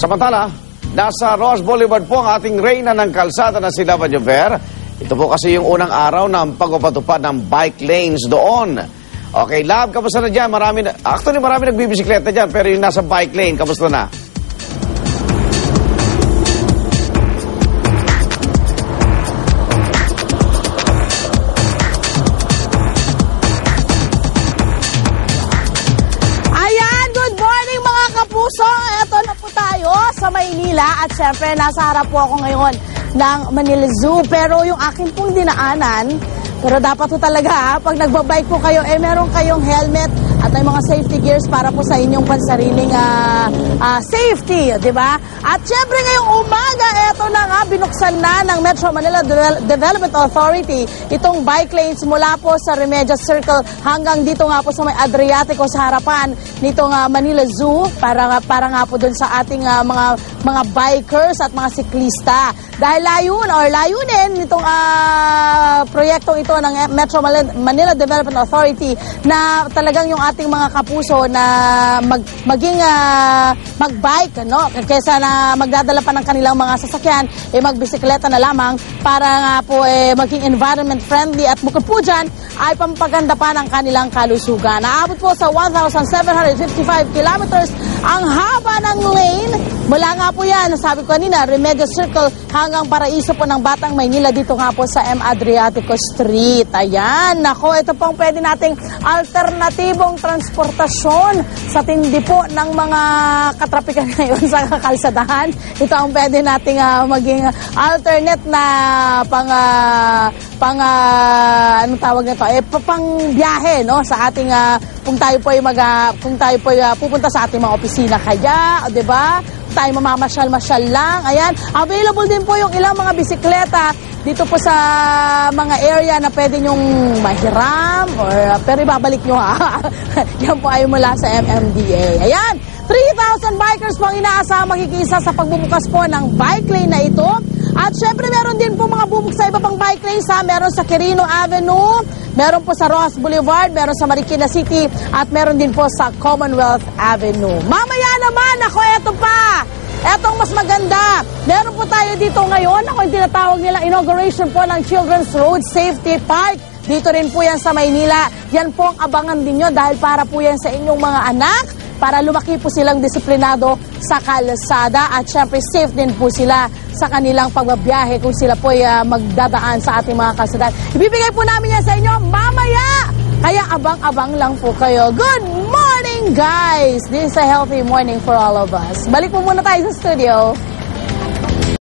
Samantala, nasa Ross Boulevard po ang ating reyna ng kalsada na si Lava Jover. Ito po kasi yung unang araw ng pagpapatupad ng bike lanes doon. Okay, Lab, kamusta na dyan? Marami nagbibisikleta dyan, pero yung nasa bike lane, kamusta na? Sa Maynila at syempre nasa harap po ako ngayon ng Manila Zoo, pero yung akin pong dinaanan, pero dapat po talaga pag nagbabike po kayo meron kayong helmet at may mga safety gears para po sa inyong pansariling safety, di ba? At syempre ngayong umaga, eto na nga, binuksan na ng Metro Manila Development Authority itong bike lanes mula po sa Remedios Circle hanggang dito nga po sa may Adriatico sa harapan nitong Manila Zoo para nga po dun sa ating mga bikers at mga siklista. Dahil layunin nitong proyektong ito ng Metro Manila Development Authority na talagang yung ating mga kapuso na mag-bike, no? Kaysa na magdadala pa ng kanilang mga sasakyan, magbisikleta na lamang para nga po maging environment friendly at bukod po dyan ay pampaganda pa ng kanilang kalusugan. Naabot po sa 1,755 kilometers ang haba ng lane. Mula nga po yan, sabi ko kanina, Remedios Circle hanggang Paraiso po ng Batang Maynila dito nga po sa M. Adriatico Street. Ayan, nako, ito pong pwede nating alternatibong transportasyon sa tindi po ng mga katrapikan ngayon sa kalsadahan. Ito ang pwede nating maging alternate na anong tawag nito? Pang biyahe, no? Sa ating kung tayo po ay pupunta sa ating mga opisina kaya, 'di ba? Tayo mamamasyal-masyal lang. Ayan, available din po yung ilang mga bisikleta dito po sa mga area na pwede nyong mahiram pero ibabalik nyo Yan po ay mula sa MMDA. Ayan, 3,000 bikers po ang inaasahang makikisa sa pagbubukas po ng bike lane na ito. At syempre meron din po mga bubuk sa iba pang bike lanes meron sa Quirino Avenue, meron po sa Ross Boulevard, meron sa Marikina City, at meron din po sa Commonwealth Avenue. Mamaya naman, ako eto pa! Etong mas maganda, meron po tayo dito ngayon, ako yung tinatawag nila inauguration po ng Children's Road Safety Park. Dito rin po yan sa Maynila. Yan po ang abangan din nyo dahil para po yan sa inyong mga anak, para lumaki po silang disiplinado sa kalsada at syempre safe din po sila sa kanilang pagbabiyahe kung sila po ay magdadaan sa ating mga kalsada. Ibibigay po namin yan sa inyo mamaya! Kaya abang-abang lang po kayo. Good morning, guys! This is a healthy morning for all of us. Balik po muna tayo sa studio.